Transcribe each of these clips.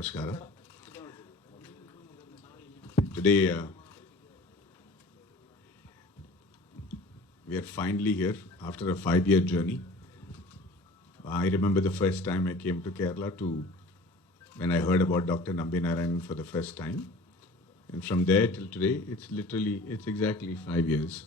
Namaskara. Today, we are finally here after a 5-year journey. I remember the first time I came to Kerala when I heard about Dr. Nambi Narayanan for the first time. And from there till today, it's exactly 5 years.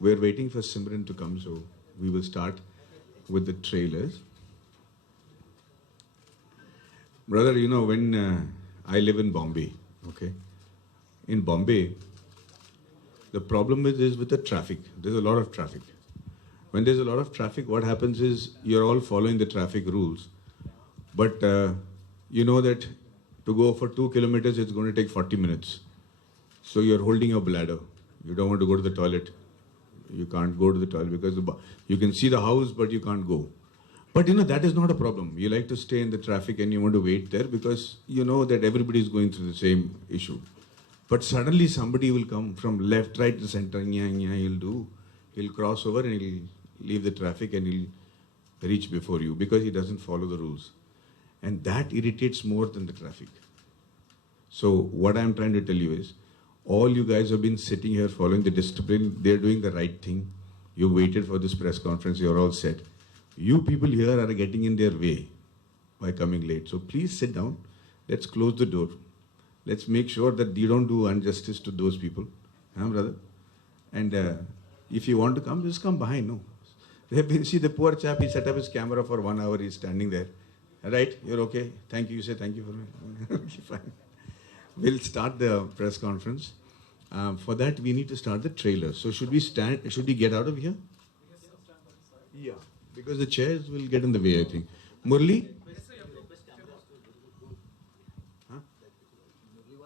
We're waiting for Simran to come, so we will start with the trailers. Brother, you know, when I live in Bombay, okay? In Bombay, the problem is with the traffic. There's a lot of traffic. When there's a lot of traffic, what happens is you're all following the traffic rules. But you know that to go for 2 kilometers, it's going to take 40 minutes. So you're holding your bladder. You don't want to go to the toilet. You can't go to the toilet because you can see the house, but you can't go. But you know, that is not a problem. You like to stay in the traffic and you want to wait there because you know that everybody is going through the same issue. But suddenly somebody will come from left, right to center. He'll cross over and he'll leave the traffic and he'll reach before you because he doesn't follow the rules. And that irritates more than the traffic. So what I'm trying to tell you is, all you guys have been sitting here following the discipline. They're doing the right thing. You waited for this press conference. You're all set. You people here are getting in their way by coming late. So please sit down. Let's close the door. Let's make sure that you don't do injustice to those people. Huh, brother? And if you want to come, just come behind. No. See the poor chap, he set up his camera for 1 hour. He's standing there. Right? You're okay? Thank you. You say thank you for me. Okay, fine. We'll start the press conference. For that, we need to start the trailer. So should we get out of here? Yeah. Because the chairs will get in the way, I think. Murli? Huh?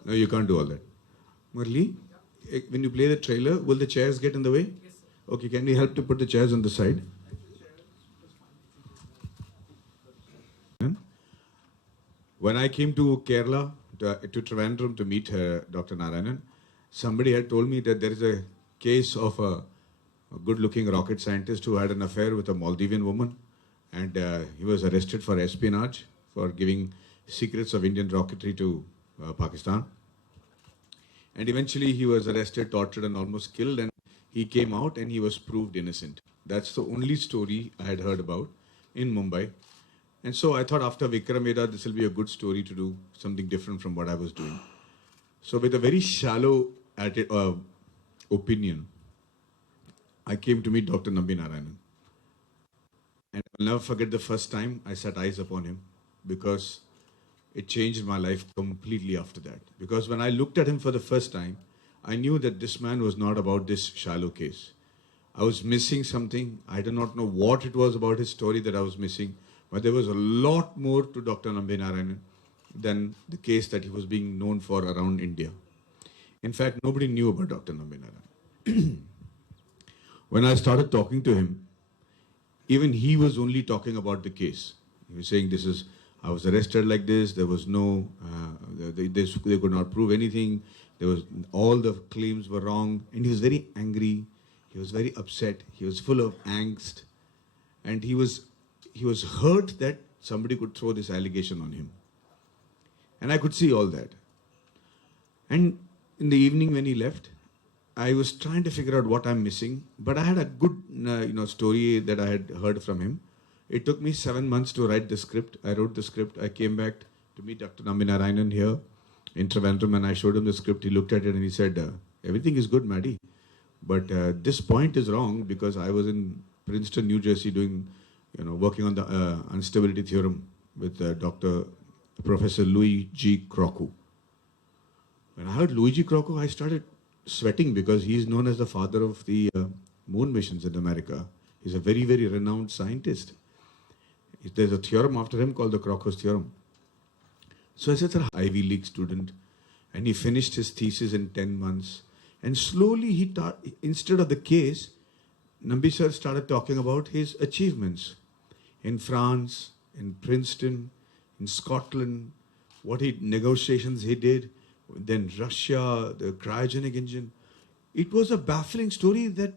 No, you can't do all that. Murli, when you play the trailer, will the chairs get in the way? Okay, can you help to put the chairs on the side? When I came to Kerala, to Trivandrum to meet Dr. Narayanan, somebody had told me that there is a case of a good-looking rocket scientist who had an affair with a Maldivian woman, and he was arrested for espionage, for giving secrets of Indian rocketry to Pakistan. And eventually he was arrested, tortured and almost killed, and he came out and he was proved innocent. That's the only story I had heard about in Mumbai. And so I thought after Vikram Vedha, this will be a good story to do something different from what I was doing. So with a very shallow opinion, I came to meet Dr. Nambi Narayanan. And I'll never forget the first time I set eyes upon him, because it changed my life completely after that. Because when I looked at him for the first time, I knew that this man was not about this shallow case. I was missing something. I do not know what it was about his story that I was missing. But there was a lot more to Dr. Nambi Narayanan than the case that he was being known for around India. In fact, nobody knew about Dr. Nambi Narayanan. When I started talking to him, even he was only talking about the case. He was saying, I was arrested like this, there was no, they could not prove anything, all the claims were wrong, and he was very angry, he was very upset, he was full of angst, and he was hurt that somebody could throw this allegation on him. And I could see all that. And in the evening when he left, I was trying to figure out what I'm missing, but I had a good story that I had heard from him. It took me 7 months to write the script. I wrote the script. I came back to meet Dr. Nambi Narayanan here in Trivandrum, and I showed him the script. He looked at it and he said, everything is good, Maddie, but this point is wrong, because I was in Princeton, New Jersey working on the instability theorem with Professor Louis G. Crocco. When I heard Louis G. Crocco, I started sweating, because he is known as the father of the moon missions in America. He's a very, very renowned scientist. There's a theorem after him called the Crocco's theorem. So I said, sir, Ivy League student, and he finished his thesis in 10 months. And slowly instead of the case, Nambi sir started talking about his achievements in France, in Princeton, in Scotland, negotiations he did, then Russia, the cryogenic engine. It was a baffling story that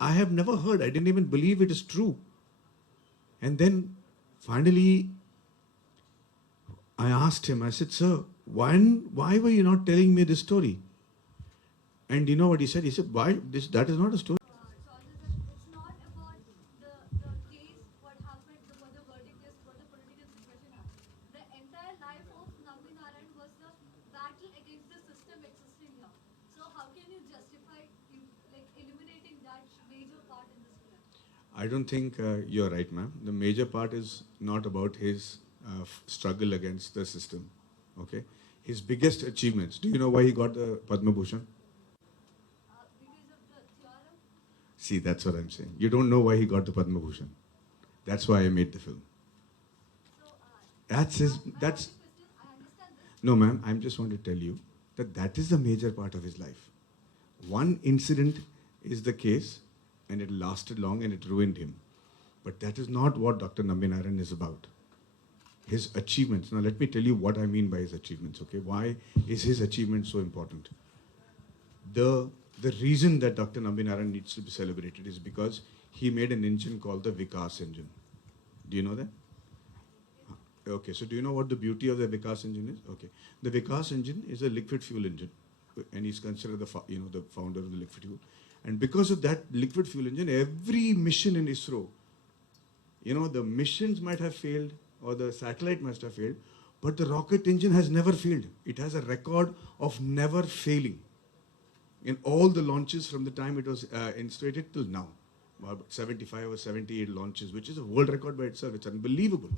I have never heard. I didn't even believe it is true. And then finally, I asked him, I said, sir, why were you not telling me this story? And you know what he said? He said, why? That is not a story. Choices and it's not about the case, what happened, what the verdict is, what the political situation is. The entire life of Nambi Narayan was the battle against the system existing here. So how can you justify like eliminating that major part in this film? I don't think you're right, ma'am. The major part is not about his struggle against the system. Okay? His biggest achievements. Do you know why he got the Padma Bhushan? Because of the theorem. See, that's what I'm saying. You don't know why he got the Padma Bhushan. That's why I made the film. So That's his. my That's only question, I understand this. no, ma'am. I'm just want to tell you that that is the major part of his life. One incident is the case, and it lasted long and it ruined him. But that is not what Dr. Nambi Narayan is about. His achievements. Now, let me tell you what I mean by his achievements. Okay, why is his achievement so important? The reason that Dr. Nambi Narayan needs to be celebrated is because he made an engine called the Vikas engine. Do you know that? Okay, so do you know what the beauty of the Vikas engine is? Okay, the Vikas engine is a liquid fuel engine, and he's considered the founder of the liquid fuel. And because of that liquid fuel engine, every mission in ISRO, the missions might have failed or the satellite must have failed, but the rocket engine has never failed. It has a record of never failing in all the launches from the time it was instated till now. About 75 or 78 launches, which is a world record by itself. It's unbelievable.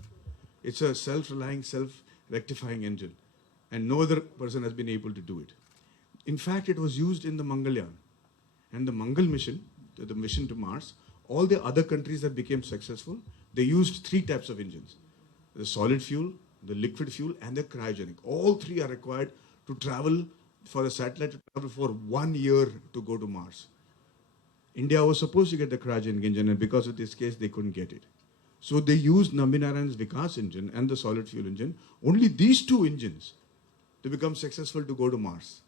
It's a self-relying, self-rectifying engine. And no other person has been able to do it. In fact, it was used in the Mangalyaan. And the Mangal mission, the mission to Mars, all the other countries that became successful, they used 3 types of engines. The solid fuel, the liquid fuel, and the cryogenic. All 3 are required to travel, for a satellite to travel for 1 year to go to Mars. India was supposed to get the cryogenic engine, and because of this case, they couldn't get it. So they used Nambi Narayan's Vikas engine and the solid fuel engine, only these 2 engines, to become successful to go to Mars.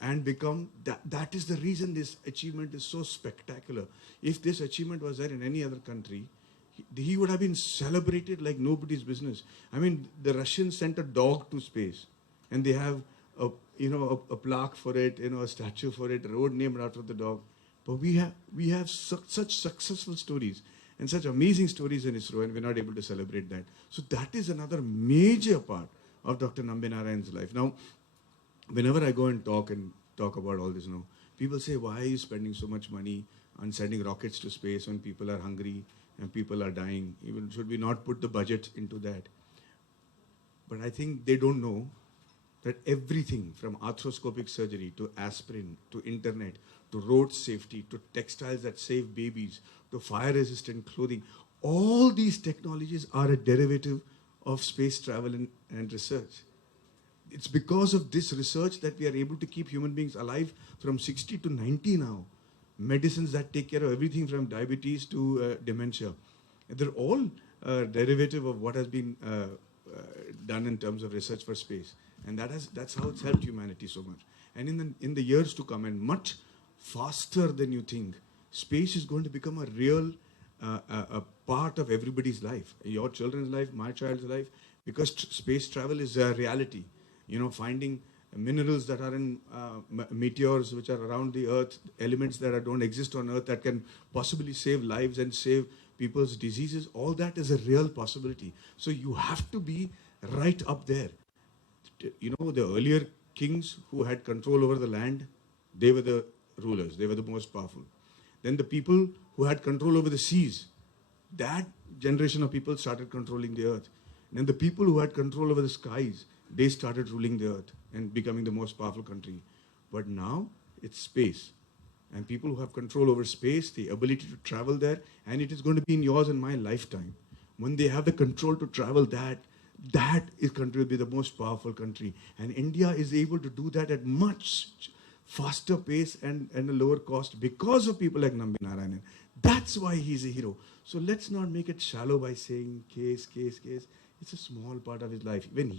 And become, that is the reason this achievement is so spectacular. If this achievement was there in any other country, he would have been celebrated like nobody's business. I mean, the Russians sent a dog to space, and they have a plaque for it, a statue for it, a road named after the dog. But we have such successful stories and such amazing stories in ISRO, and we're not able to celebrate that. So that is another major part of Dr. Nambi Narayan's life. Now, whenever I go and talk about all this, people say, why are you spending so much money on sending rockets to space when people are hungry and people are dying? Even should we not put the budget into that? But I think they don't know that everything from arthroscopic surgery to aspirin to internet to road safety to textiles that save babies to fire-resistant clothing, all these technologies are a derivative of space travel and research. It's because of this research that we are able to keep human beings alive from 60 to 90 now. Medicines that take care of everything from diabetes to dementia. They're all derivative of what has been done in terms of research for space. And that's how it's helped humanity so much. And in the years to come, and much faster than you think, space is going to become a real a part of everybody's life. Your children's life, my child's life, because space travel is a reality. Finding minerals that are in meteors which are around the Earth, elements that don't exist on Earth that can possibly save lives and save people's diseases, all that is a real possibility. So you have to be right up there. The earlier kings who had control over the land, they were the rulers, they were the most powerful. Then the people who had control over the seas, that generation of people started controlling the earth. And then the people who had control over the skies, they started ruling the earth and becoming the most powerful country. But now it's space. And people who have control over space, the ability to travel there, and it is going to be in yours and my lifetime. When they have the control to travel that is going to be the most powerful country. And India is able to do that at much faster pace and a lower cost because of people like Nambi Narayanan. That's why he's a hero. So let's not make it shallow by saying case. It's a small part of his life. When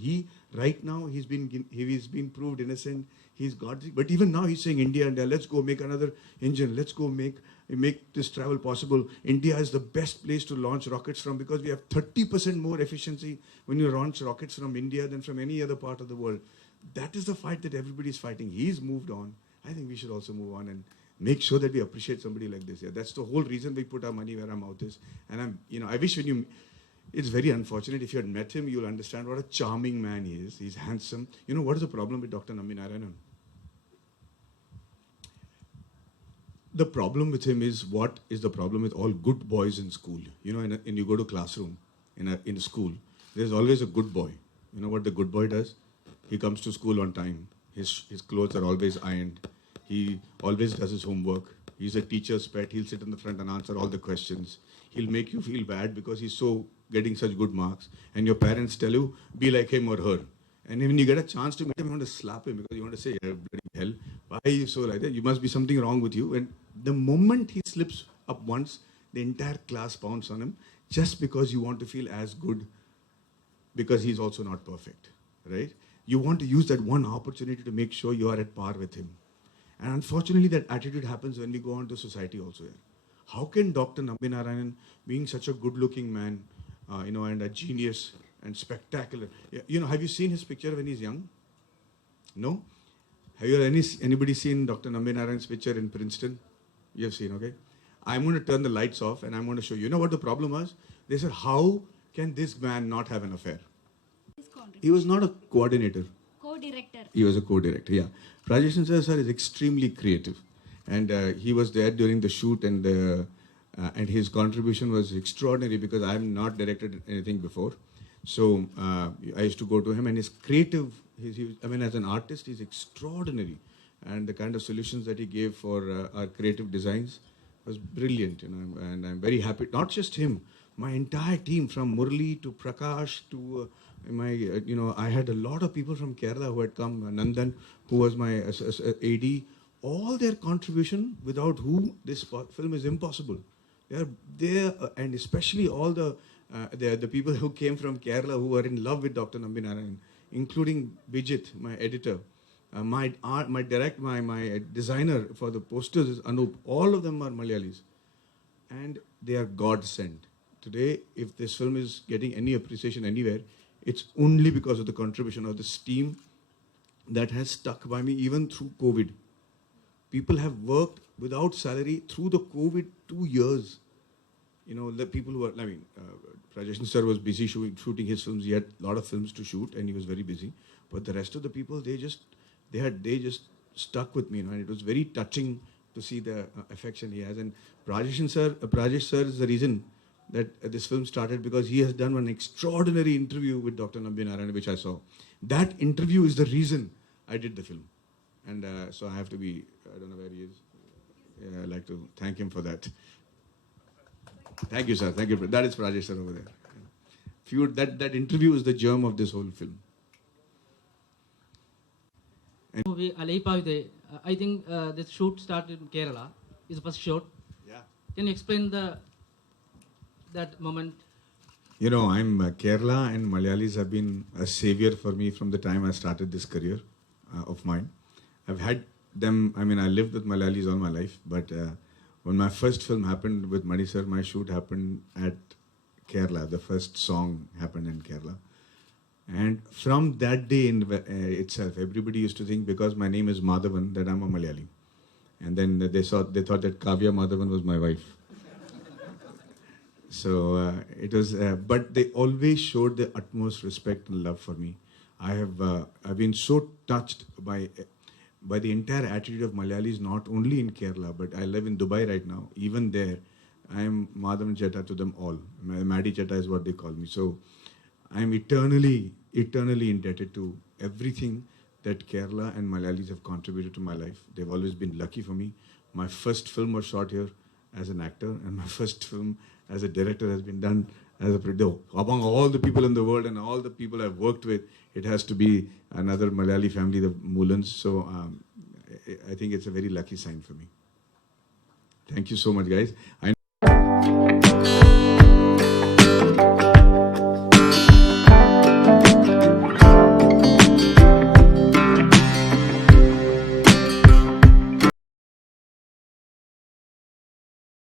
right now, he's been proved innocent. He's got but even now he's saying India, let's go make another engine. Let's go make this travel possible. India is the best place to launch rockets from because we have 30% more efficiency when you launch rockets from India than from any other part of the world. That is the fight that everybody's fighting. He's moved on. I think we should also move on and make sure that we appreciate somebody like this. Yeah, that's the whole reason we put our money where our mouth is. And I wish it's very unfortunate. If you had met him, you'll understand what a charming man he is. He's handsome. What is the problem with Dr. Nambi Narayanan? The problem with him is what is the problem with all good boys in school. And you go to classroom in a school, there's always a good boy. You know what the good boy does? He comes to school on time. His clothes are always ironed. He always does his homework. He's a teacher's pet. He'll sit in the front and answer all the questions. He'll make you feel bad because he's so getting such good marks. And your parents tell you, be like him or her. And when you get a chance to meet him, you want to slap him because you want to say, bloody hell, why are you so like that? You must be something wrong with you. And the moment he slips up once, the entire class pounds on him just because you want to feel as good because he's also not perfect, right? You want to use that one opportunity to make sure you are at par with him. And unfortunately, that attitude happens when we go on to society also here. How can Dr. Nambi Narayanan, being such a good-looking man, and a genius and spectacular, have you seen his picture when he's young? No? Have you anybody seen Dr. Nambi Narayan's picture in Princeton? You have seen, okay? I'm going to turn the lights off and I'm going to show you. You know what the problem was? They said, how can this man not have an affair? He was not a coordinator. Co-director. He was a co-director, yeah. Rajesh Ansari sir is extremely creative. And he was there during the shoot and his contribution was extraordinary because I have not directed anything before. So I used to go to him and his creative, as an artist, he's extraordinary. And the kind of solutions that he gave for our creative designs was brilliant, and I'm very happy. Not just him, my entire team from Murli to Prakash to I had a lot of people from Kerala who had come, Nandan, who was my AD, all their contribution without whom this film is impossible. They are there, and especially all the people who came from Kerala who were in love with Dr. Nambi Narayanan, including Bijit, my editor. My designer for the posters is Anup. All of them are Malayalis. And they are God sent. Today, if this film is getting any appreciation anywhere, it's only because of the contribution of this team that has stuck by me even through COVID. People have worked without salary through the COVID 2 years. The people who are, Rajesh sir was busy shooting his films. He had a lot of films to shoot and he was very busy. But the rest of the people, they just stuck with me, and it was very touching to see the affection he has. And Rajesh sir is the reason that this film started because he has done one extraordinary interview with Dr. Nambi Narayanan, which I saw. That interview is the reason I did the film. And so I have to be, I don't know where he is. Yeah, I'd like to thank him for that. Thank you, sir. Thank you. That is Rajesh sir over there. That interview is the germ of this whole film. Movie Alaipavide, I think the shoot started in Kerala. Is the first shot. Yeah. Can you explain that moment? I'm Kerala and Malayalis have been a savior for me from the time I started this career of mine. I've had them, I lived with Malayalis all my life, but when my first film happened with Mani sir, my shoot happened at Kerala. The first song happened in Kerala. And from that day itself, everybody used to think because my name is Madhavan that I'm a Malayali. And then they thought that Kavya Madhavan was my wife. So it was, but they always showed the utmost respect and love for me. I've been so touched by the entire attitude of Malayalis, not only in Kerala, but I live in Dubai right now. Even there, I am Madhavan Chetta to them all. Maddie Chetta is what they call me. So I am eternally indebted to everything that Kerala and Malayalis have contributed to my life. They've always been lucky for me. My first film was shot here as an actor, and my first film as a director has been done as a producer. Among all the people in the world and all the people I've worked with, it has to be another Malayali family, the Moolans. So I think it's a very lucky sign for me. Thank you so much, guys.